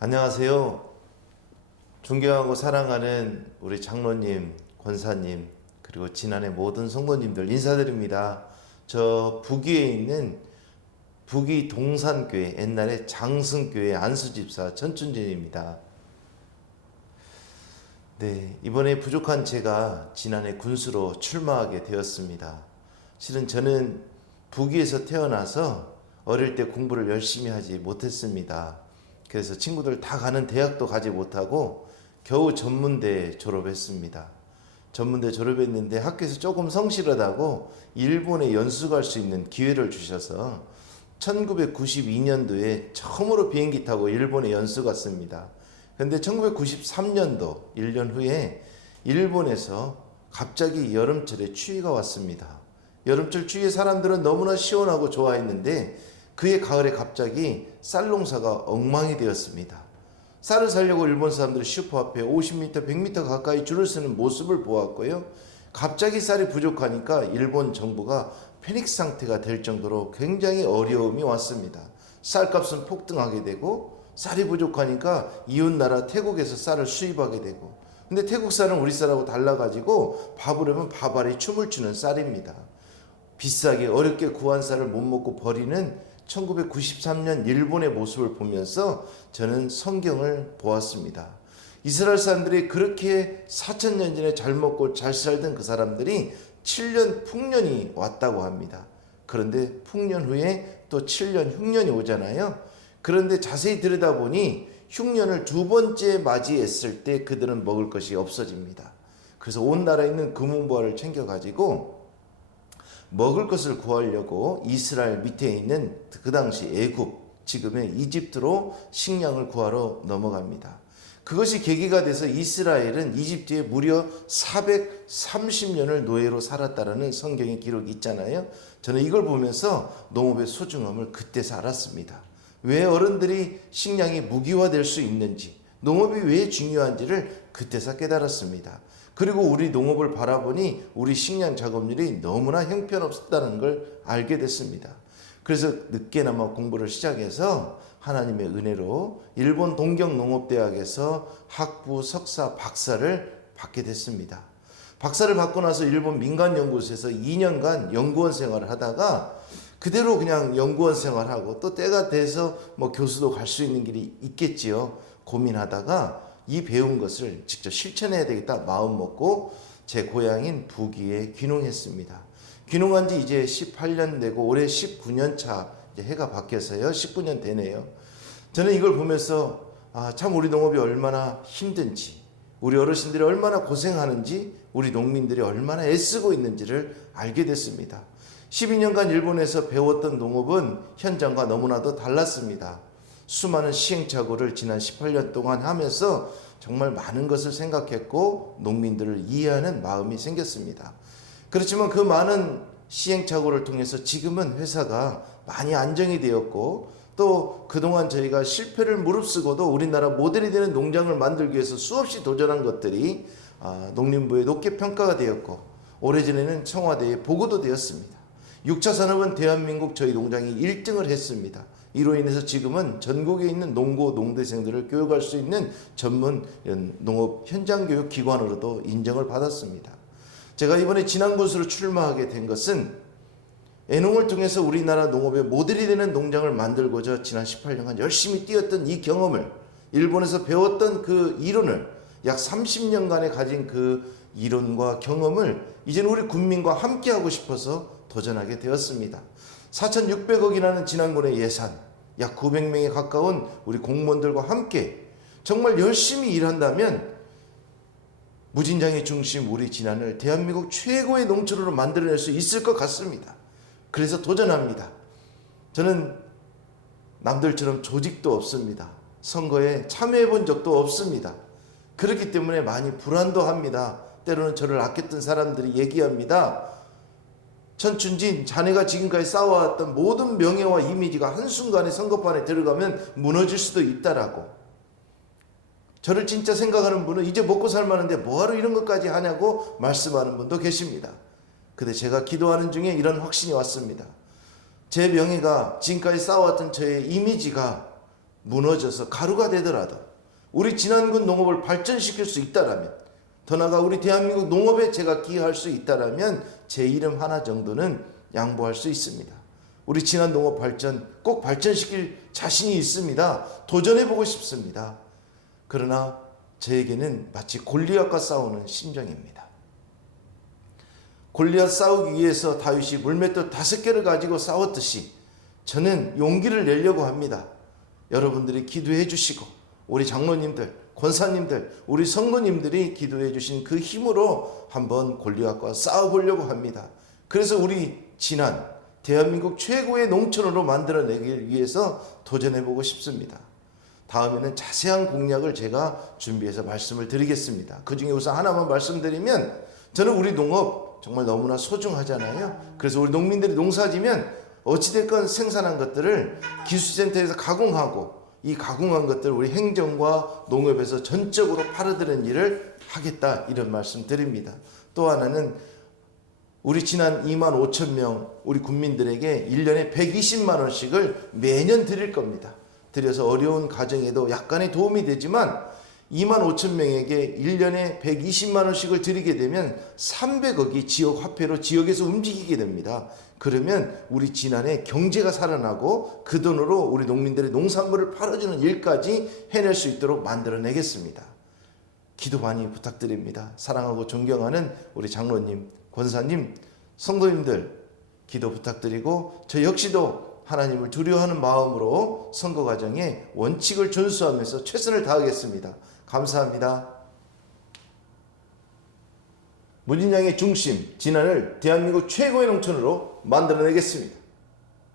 안녕하세요. 존경하고 사랑하는 우리 장로님, 권사님, 그리고 지난해 모든 성도님들 인사드립니다. 저 북위에 있는 북위 동산교회, 옛날에 장승교회 안수집사 전춘진입니다. 네, 이번에 부족한 제가 지난해 군수로 출마하게 되었습니다. 실은 저는 북위에서 태어나서 어릴 때 공부를 열심히 하지 못했습니다. 그래서 친구들 다 가는 대학도 가지 못하고 겨우 전문대 졸업했습니다. 전문대 졸업했는데 학교에서 조금 성실하다고 일본에 연수 갈 수 있는 기회를 주셔서 1992년도에 처음으로 비행기 타고 일본에 연수 갔습니다. 그런데 1993년도 1년 후에 일본에서 갑자기 여름철에 추위가 왔습니다. 여름철 추위에 사람들은 너무나 시원하고 좋아했는데 그해 가을에 갑자기 쌀 농사가 엉망이 되었습니다. 쌀을 사려고 일본 사람들이 슈퍼 앞에 50m, 100m 가까이 줄을 서는 모습을 보았고요. 갑자기 쌀이 부족하니까 일본 정부가 패닉 상태가 될 정도로 굉장히 어려움이 왔습니다. 쌀값은 폭등하게 되고 쌀이 부족하니까 이웃나라 태국에서 쌀을 수입하게 되고, 근데 태국 쌀은 우리 쌀하고 달라가지고 밥을 하면 밥알이 춤을 추는 쌀입니다. 비싸게 어렵게 구한 쌀을 못 먹고 버리는 1993년 일본의 모습을 보면서 저는 성경을 보았습니다. 이스라엘 사람들이 그렇게 4,000년 전에 잘 먹고 잘 살던 그 사람들이 7년 풍년이 왔다고 합니다. 그런데 풍년 후에 또 7년 흉년이 오잖아요. 그런데 자세히 들여다보니 흉년을 두 번째 맞이했을 때 그들은 먹을 것이 없어집니다. 그래서 온 나라에 있는 금은보화를 챙겨가지고 먹을 것을 구하려고 이스라엘 밑에 있는 그 당시 애굽, 지금의 이집트로 식량을 구하러 넘어갑니다. 그것이 계기가 돼서 이스라엘은 이집트에 무려 430년을 노예로 살았다라는 성경의 기록이 있잖아요. 저는 이걸 보면서 농업의 소중함을 그때서 알았습니다. 왜 어른들이 식량이 무기화될 수 있는지, 농업이 왜 중요한지를 그때서 깨달았습니다. 그리고 우리 농업을 바라보니 우리 식량 작업률이 너무나 형편없다는 걸 알게 됐습니다. 그래서 늦게나마 공부를 시작해서 하나님의 은혜로 일본 동경농업대학에서 학부, 석사, 박사를 받게 됐습니다. 박사를 받고 나서 일본 민간연구소에서 2년간 연구원 생활을 하다가 그대로 그냥 연구원 생활하고 또 때가 돼서 뭐 교수도 갈 수 있는 길이 있겠지요. 고민하다가 이 배운 것을 직접 실천해야 되겠다 마음 먹고 제 고향인 북위에 귀농했습니다. 귀농한 지 이제 18년 되고 올해 19년 차 이제 해가 바뀌어서요. 19년 되네요. 저는 이걸 보면서 참 우리 농업이 얼마나 힘든지, 우리 어르신들이 얼마나 고생하는지, 우리 농민들이 얼마나 애쓰고 있는지를 알게 됐습니다. 12년간 일본에서 배웠던 농업은 현장과 너무나도 달랐습니다. 수많은 시행착오를 지난 18년 동안 하면서 정말 많은 것을 생각했고 농민들을 이해하는 마음이 생겼습니다. 그렇지만 그 많은 시행착오를 통해서 지금은 회사가 많이 안정이 되었고 또 그동안 저희가 실패를 무릅쓰고도 우리나라 모델이 되는 농장을 만들기 위해서 수없이 도전한 것들이 농림부에 높게 평가가 되었고 오래전에는 청와대에 보고도 되었습니다. 6차 산업은 대한민국 저희 농장이 1등을 했습니다. 이로 인해서 지금은 전국에 있는 농고 농대생들을 교육할 수 있는 전문 농업 현장 교육 기관으로도 인정을 받았습니다. 제가 이번에 진안군수로 출마하게 된 것은 애농을 통해서 우리나라 농업의 모델이 되는 농장을 만들고자 지난 18년간 열심히 뛰었던 이 경험을, 일본에서 배웠던 그 이론을, 약 30년간에 가진 그 이론과 경험을 이제는 우리 국민과 함께 하고 싶어서 도전하게 되었습니다. 4,600억이라는 진안군의 예산, 약 900명에 가까운 우리 공무원들과 함께 정말 열심히 일한다면 무진장의 중심 우리 진안을 대한민국 최고의 농촌으로 만들어낼 수 있을 것 같습니다. 그래서 도전합니다. 저는 남들처럼 조직도 없습니다. 선거에 참여해 본 적도 없습니다. 그렇기 때문에 많이 불안도 합니다. 때로는 저를 아꼈던 사람들이 얘기합니다. 전춘진, 자네가 지금까지 쌓아왔던 모든 명예와 이미지가 한순간에 선거판에 들어가면 무너질 수도 있다라고. 저를 진짜 생각하는 분은 이제 먹고 살만한데 뭐하러 이런 것까지 하냐고 말씀하는 분도 계십니다. 근데 제가 기도하는 중에 이런 확신이 왔습니다. 제 명예가, 지금까지 쌓아왔던 저의 이미지가 무너져서 가루가 되더라도 우리 진안군 농업을 발전시킬 수 있다라면, 더 나아가 우리 대한민국 농업에 제가 기여할 수 있다라면 제 이름 하나 정도는 양보할 수 있습니다. 우리 진안 농업 발전 꼭 발전시킬 자신이 있습니다. 도전해보고 싶습니다. 그러나 저에게는 마치 골리앗과 싸우는 심정입니다. 골리앗 싸우기 위해서 다윗이 물맷돌 5개를 가지고 싸웠듯이 저는 용기를 내려고 합니다. 여러분들이 기도해 주시고 우리 장로님들, 권사님들, 우리 성도님들이 기도해 주신 그 힘으로 한번 골리앗과 싸워보려고 합니다. 그래서 우리 진안 대한민국 최고의 농촌으로 만들어내기 위해서 도전해보고 싶습니다. 다음에는 자세한 공약을 제가 준비해서 말씀을 드리겠습니다. 그 중에 우선 하나만 말씀드리면, 저는 우리 농업 정말 너무나 소중하잖아요. 그래서 우리 농민들이 농사지면 어찌됐건 생산한 것들을 기술센터에서 가공하고, 이 가공한 것들을 우리 행정과 농업에서 전적으로 팔아드리는 일을 하겠다, 이런 말씀 드립니다. 또 하나는 우리 지난 2만 5천 명 우리 국민들에게 1년에 120만 원씩을 매년 드릴 겁니다. 드려서 어려운 가정에도 약간의 도움이 되지만 2만 5천 명에게 1년에 120만 원씩을 드리게 되면 300억이 지역 화폐로 지역에서 움직이게 됩니다. 그러면 우리 진안의 경제가 살아나고 그 돈으로 우리 농민들의 농산물을 팔아주는 일까지 해낼 수 있도록 만들어내겠습니다. 기도 많이 부탁드립니다. 사랑하고 존경하는 우리 장로님, 권사님, 성도님들 기도 부탁드리고, 저 역시도 하나님을 두려워하는 마음으로 선거 과정에 원칙을 준수하면서 최선을 다하겠습니다. 감사합니다. 무진장의 중심, 진안을 대한민국 최고의 농촌으로 만들어내겠습니다.